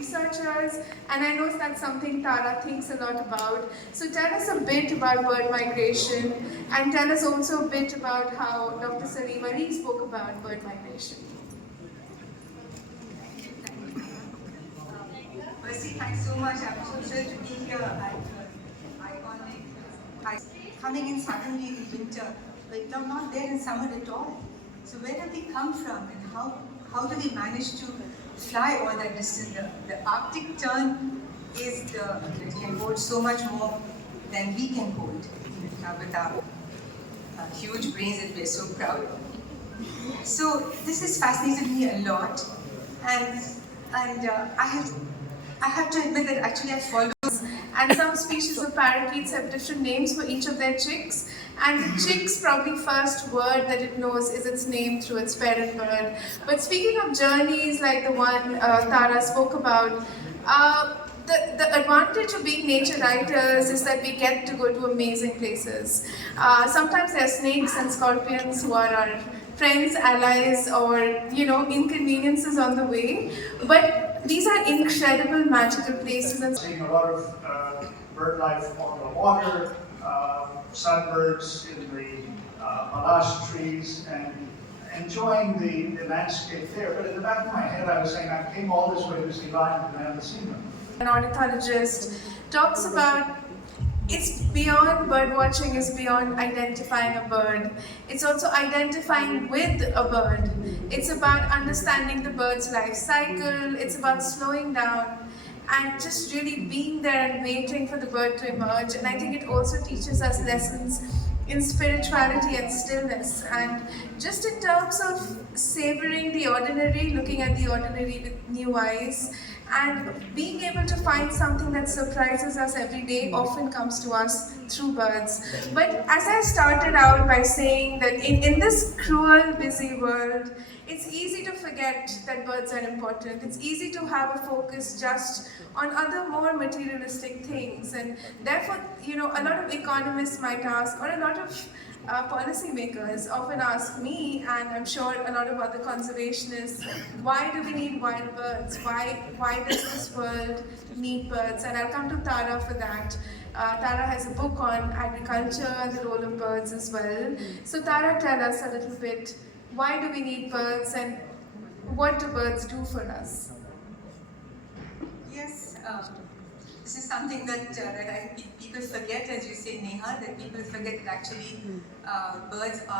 researchers, and I know that's something Tara thinks a lot about. So tell us a bit about bird migration, and tell us also a bit about how Dr. Salim Ali spoke about bird migration. Firstly, thanks so much. I'm so thrilled to be here at iconic. Coming in suddenly in winter, but I'm not there in summer at all. So where have we come from, and how do we manage to fly all that distance? The Arctic tern it can hold so much more than we can hold with our huge brains that we're so proud of. So this has fascinated me a lot, and I have to admit that actually I follow. And some species of parakeets have different names for each of their chicks. And the chick's probably first word that it knows is its name through its parent bird. But speaking of journeys like the one Tara spoke about, the advantage of being nature writers is that we get to go to amazing places. Sometimes there are snakes and scorpions who are our friends, allies, or inconveniences on the way. But these are incredible, magical places. And seeing a lot of bird life on the water, sunbirds in the malash trees, and enjoying the landscape there. But in the back of my head, I was saying, I came all this way to see lions and I haven't seen them. An ornithologist talks about it's beyond bird watching, is beyond identifying a bird. It's also identifying with a bird. It's about understanding the bird's life cycle. It's about slowing down and just really being there and waiting for the bird to emerge. And I think it also teaches us lessons in spirituality and stillness, and just in terms of savoring the ordinary, looking at the ordinary with new eyes, and being able to find something that surprises us every day often comes to us through birds. But as I started out by saying that in this cruel, busy world, it's easy to forget that birds are important. It's easy to have a focus just on other more materialistic things. And therefore, a lot of economists might ask, or a lot of policymakers often ask me, and I'm sure a lot of other conservationists, why do we need wild birds? Why does this world need birds? And I'll come to Tara for that. Tara has a book on agriculture and the role of birds as well. So Tara, tell us a little bit, why do we need birds and what do birds do for us? Yes, this is something that people forget, as you say, Neha, that people forget that actually birds are